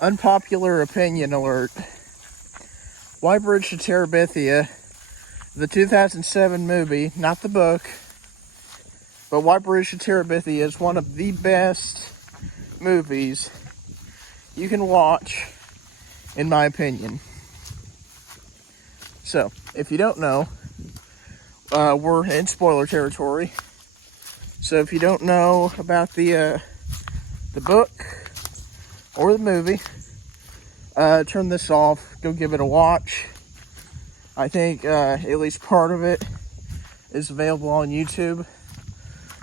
Unpopular opinion alert. Why Bridge to Terrbithia, the 2007 movie, not the book, but Why Bridge to Terrbithia is one of the best movies you can watch, in my opinion. So, if you don't know, we're in spoiler territory. So if you don't know about the book or the movie, turn this off, go give it a watch. I think at least part of it is available on YouTube.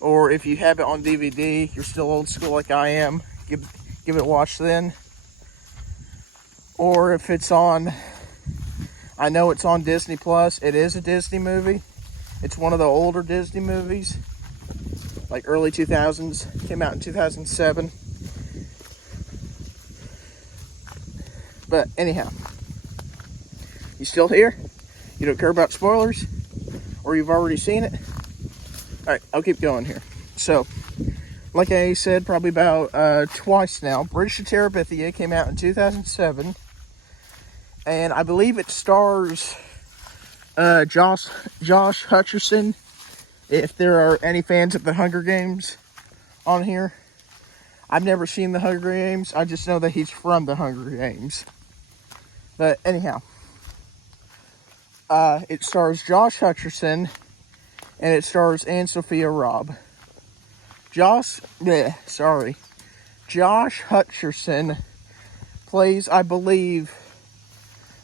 Or if you have it on DVD, you're still old school like I am, give it a watch then. Or if it's on, I know it's on Disney Plus. It is a Disney movie. It's one of the older Disney movies, like early 2000s, came out in 2007. But anyhow, you still here? You don't care about spoilers? Or you've already seen it? Alright, I'll keep going here. So, like I said probably about twice now, Bridge to Terrbithia came out in 2007. And I believe it stars Josh Hutcherson, if there are any fans of the Hunger Games on here. I've never seen the Hunger Games. I just know that he's from the Hunger Games. But anyhow, it stars Josh Hutcherson, and it stars Anne Sophia Robb. Josh Hutcherson plays, I believe,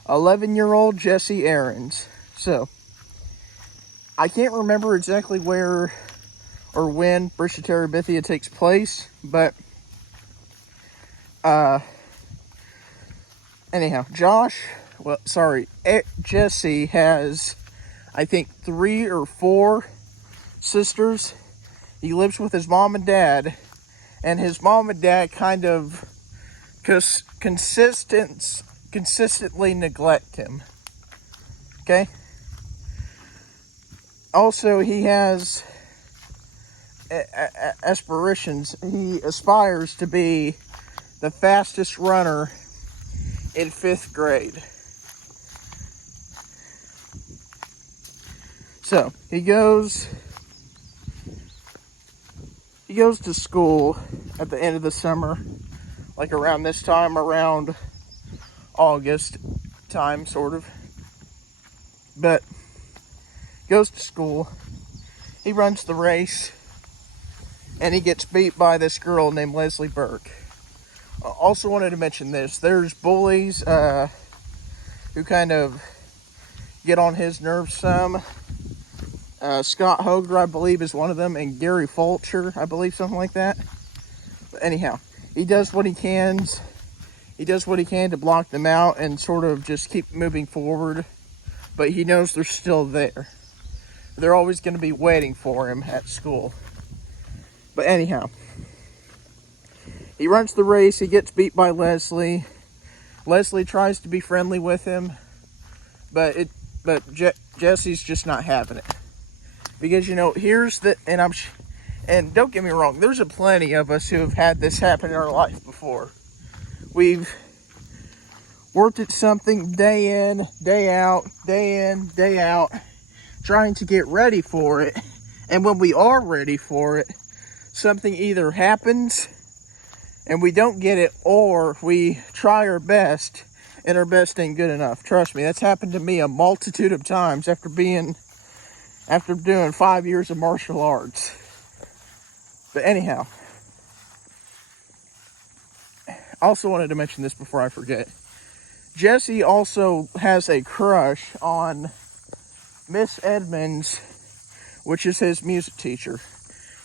11-year-old Jesse Aarons. So, I can't remember exactly where or when Bridge to Terrbithia takes place, but anyhow, Jesse has, I think, 3 or 4 sisters. He lives with his mom and dad, and his mom and dad kind of consistently neglect him. Okay? Also, he has aspirations. He aspires to be the fastest runner in 5th grade. So, he goes to school at the end of the summer, like around this time, around August time, sort of. But goes to school, he runs the race, and he gets beat by this girl named Leslie Burke. Also wanted to mention this, there's bullies who kind of get on his nerves some. Scott Hoger, I believe, is one of them, and Gary Fulcher, I believe, something like that. But anyhow, he does what he can. He does what he can to block them out and sort of just keep moving forward. But he knows they're still there. They're always going to be waiting for him at school. But anyhow, he runs the race. He gets beat by Leslie. Leslie tries to be friendly with him, but Jesse's just not having it. Because, you know, and don't get me wrong, there's a plenty of us who have had this happen in our life before. We've worked at something day in, day out, trying to get ready for it. And when we are ready for it, something either happens and we don't get it, or we try our best and our best ain't good enough. Trust me, that's happened to me a multitude of times after doing 5 years of martial arts. But anyhow, I also wanted to mention this before I forget. Jesse also has a crush on Miss Edmonds, which is his music teacher.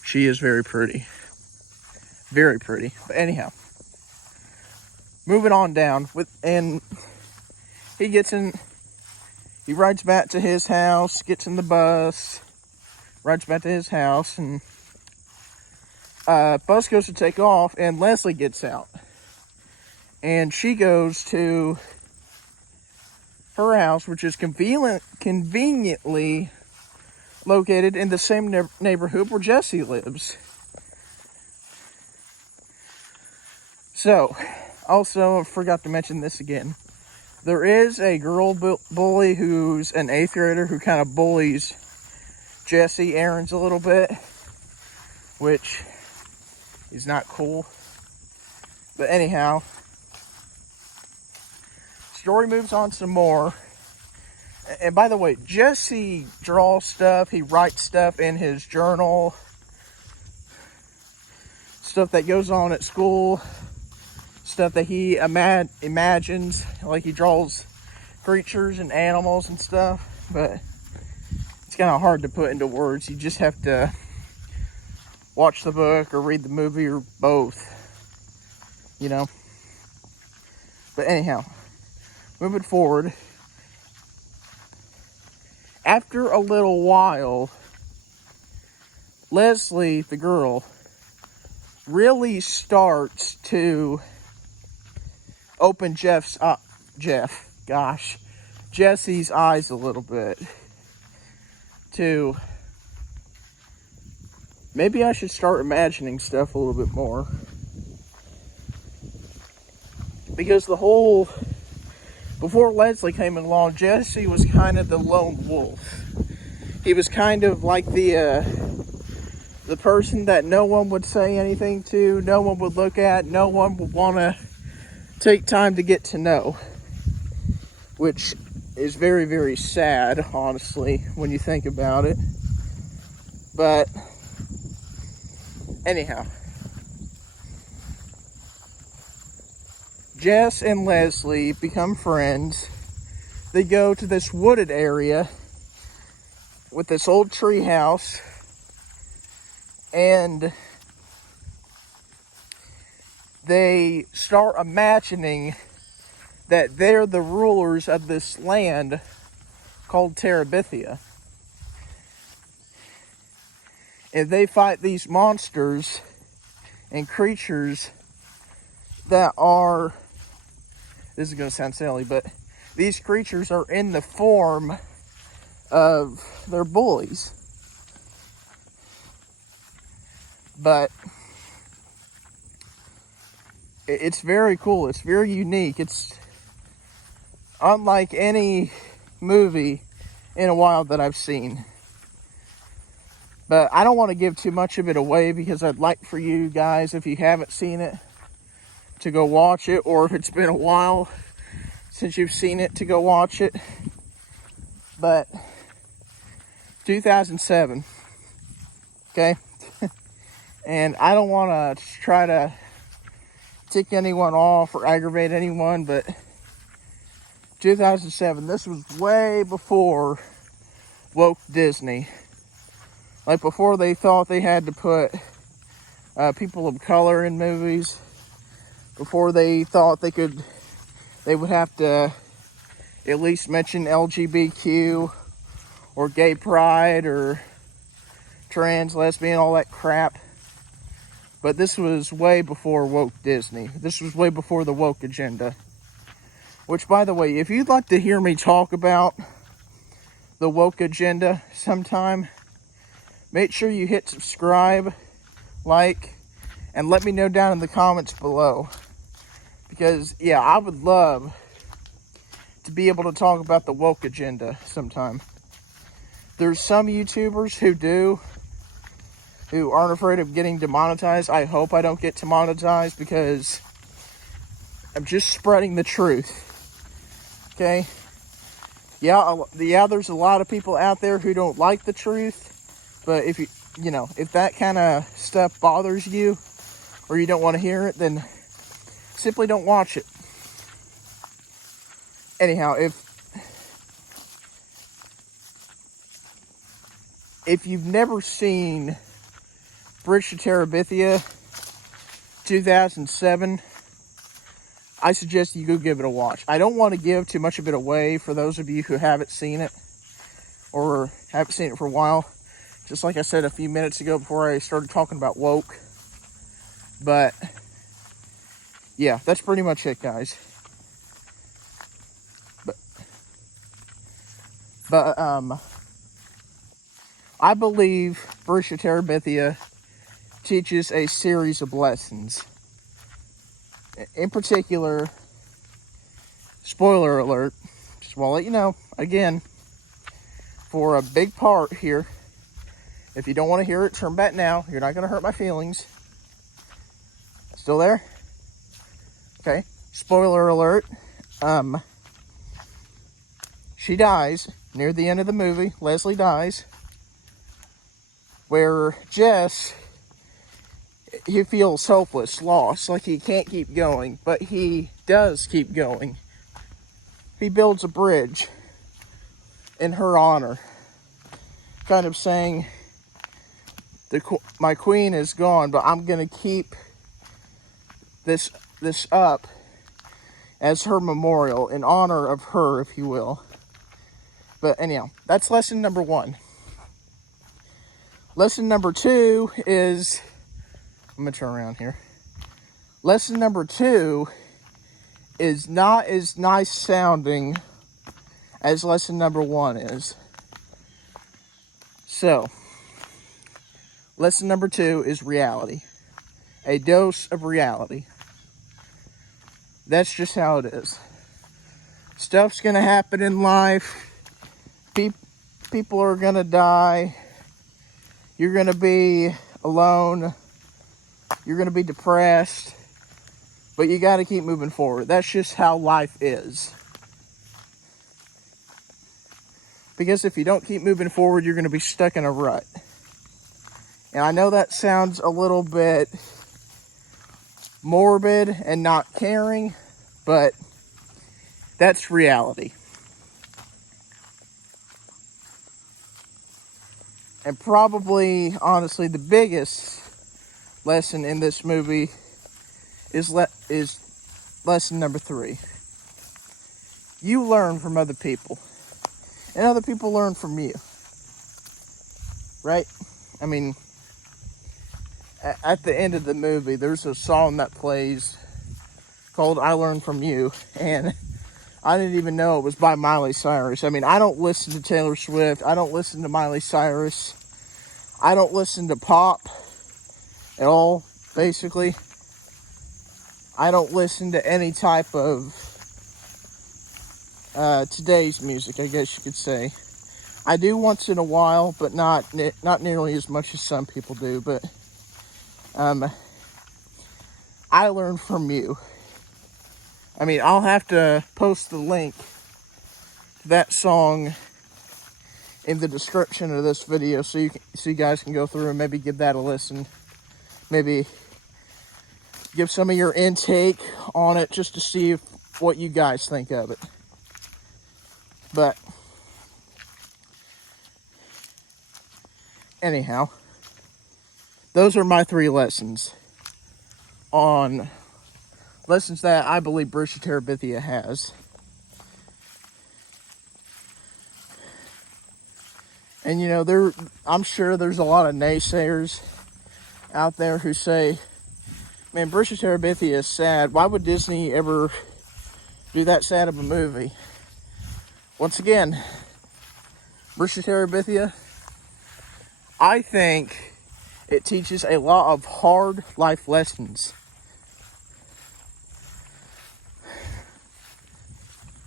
She is very pretty. Very pretty. But anyhow, moving on down, and he rides back to his house, gets in the bus, rides back to his house, and bus goes to take off, and Leslie gets out. And she goes to her house, which is conveniently located in the same neighborhood where Jesse lives. So, Also, I forgot to mention this again. There is a girl bully who's an 8th grader who kind of bullies Jesse Aarons a little bit, which is not cool. But anyhow, story moves on some more. And by the way, Jesse draws stuff, he writes stuff in his journal, stuff that goes on at school, stuff that he imagines, like he draws creatures and animals and stuff, but it's kind of hard to put into words. You just have to watch the book or read the movie or both, you know. But anyhow, moving forward, after a little while, Leslie, the girl, really starts to open Jesse's eyes a little bit to maybe I should start imagining stuff a little bit more. Because before Leslie came along, Jesse was kind of the lone wolf. He was kind of like the person that no one would say anything to, no one would look at, no one would want to take time to get to know. Which is very, very sad, honestly, when you think about it. But anyhow, Jess and Leslie become friends. They go to this wooded area with this old tree house, and they start imagining that they're the rulers of this land called Terrbithia. And they fight these monsters and creatures that are, this is going to sound silly, but these creatures are in the form of their bullies. But it's very cool. It's very unique. It's unlike any movie in a while that I've seen. But I don't want to give too much of it away because I'd like for you guys, if you haven't seen it, to go watch it, or if it's been a while since you've seen it, to go watch it. But 2007, okay? And I don't want to try to tick anyone off or aggravate anyone, but 2007, this was way before woke Disney. Like before they thought they had to put people of color in movies. Before they thought they would have to at least mention LGBTQ or gay pride or trans, lesbian, all that crap. But this was way before woke Disney. This was way before the woke agenda. Which, by the way, if you'd like to hear me talk about the woke agenda sometime, make sure you hit subscribe, like, and let me know down in the comments below. Because, yeah, I would love to be able to talk about the woke agenda sometime. There's some YouTubers who aren't afraid of getting demonetized. I hope I don't get demonetized because I'm just spreading the truth. Okay? Yeah, there's a lot of people out there who don't like the truth, but if if that kind of stuff bothers you or you don't want to hear it, then simply don't watch it. Anyhow, if you've never seen Bridge To Terrbithia 2007, I suggest you go give it a watch. I don't want to give too much of it away for those of you who haven't seen it or haven't seen it for a while. Just like I said a few minutes ago before I started talking about woke. But yeah, that's pretty much it, guys. But I believe Bridge To Terrbithia teaches a series of lessons. In particular, spoiler alert, just want to let you know, again, for a big part here, if you don't want to hear it, turn back now. You're not going to hurt my feelings. Still there? Okay. Spoiler alert. She dies near the end of the movie. Leslie dies. Where Jess, he feels hopeless, lost, like he can't keep going, but he does keep going. He builds a bridge in her honor, kind of saying, my queen is gone, but I'm going to keep this up as her memorial, in honor of her, if you will. But anyhow, that's lesson number 1. Lesson number 2 is, I'm going to turn around here. Lesson number 2 is not as nice sounding as lesson number 1 is. So, lesson number 2 is reality. A dose of reality. That's just how it is. Stuff's going to happen in life. People are going to die. You're going to be alone. You're going to be depressed. But you got to keep moving forward. That's just how life is. Because if you don't keep moving forward, you're going to be stuck in a rut. And I know that sounds a little bit morbid and not caring, but that's reality. And probably, honestly, the biggest lesson in this movie is lesson number 3. You learn from other people, and other people learn from you. Right? I mean, at the end of the movie, there's a song that plays called I Learned From You, and I didn't even know it was by Miley Cyrus. I mean, I don't listen to Taylor Swift. I don't listen to Miley Cyrus. I don't listen to pop at all, basically. I don't listen to any type of today's music, I guess you could say. I do once in a while, but not nearly as much as some people do. But I learned from you. I mean, I'll have to post the link to that song in the description of this video, so you guys can go through and maybe give that a listen. Maybe give some of your intake on it just to see what you guys think of it. But anyhow, those are my 3 lessons that I believe Bridge To Terrbithia has. And you know, I'm sure there's a lot of naysayers out there who say, man, Bridge To Terrbithia is sad. Why would Disney ever do that sad of a movie? Once again, Bridge To Terrbithia, I think it teaches a lot of hard life lessons.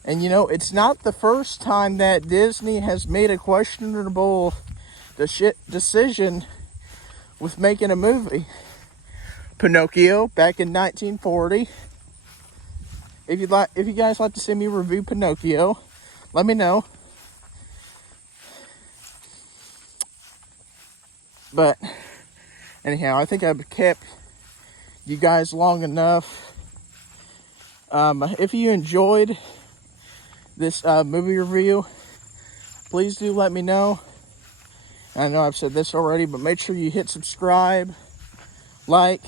And you know, it's not the first time that Disney has made a questionable decision with making a movie. Pinocchio back in 1940. If you guys like to see me review Pinocchio, let me know. But anyhow, I think I've kept you guys long enough. If you enjoyed this movie review, please do let me know. I know I've said this already, but make sure you hit subscribe, like,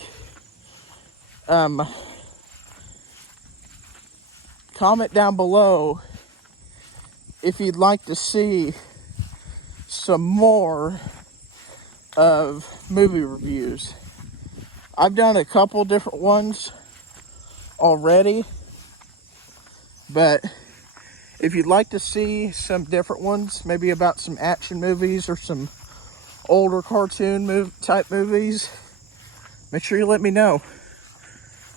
comment down below if you'd like to see some more of movie reviews. I've done a couple different ones already, but if you'd like to see some different ones, maybe about some action movies or some older cartoon type movies, make sure you let me know.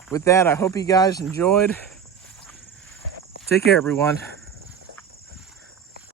with that, I hope you guys enjoyed. Take care, everyone.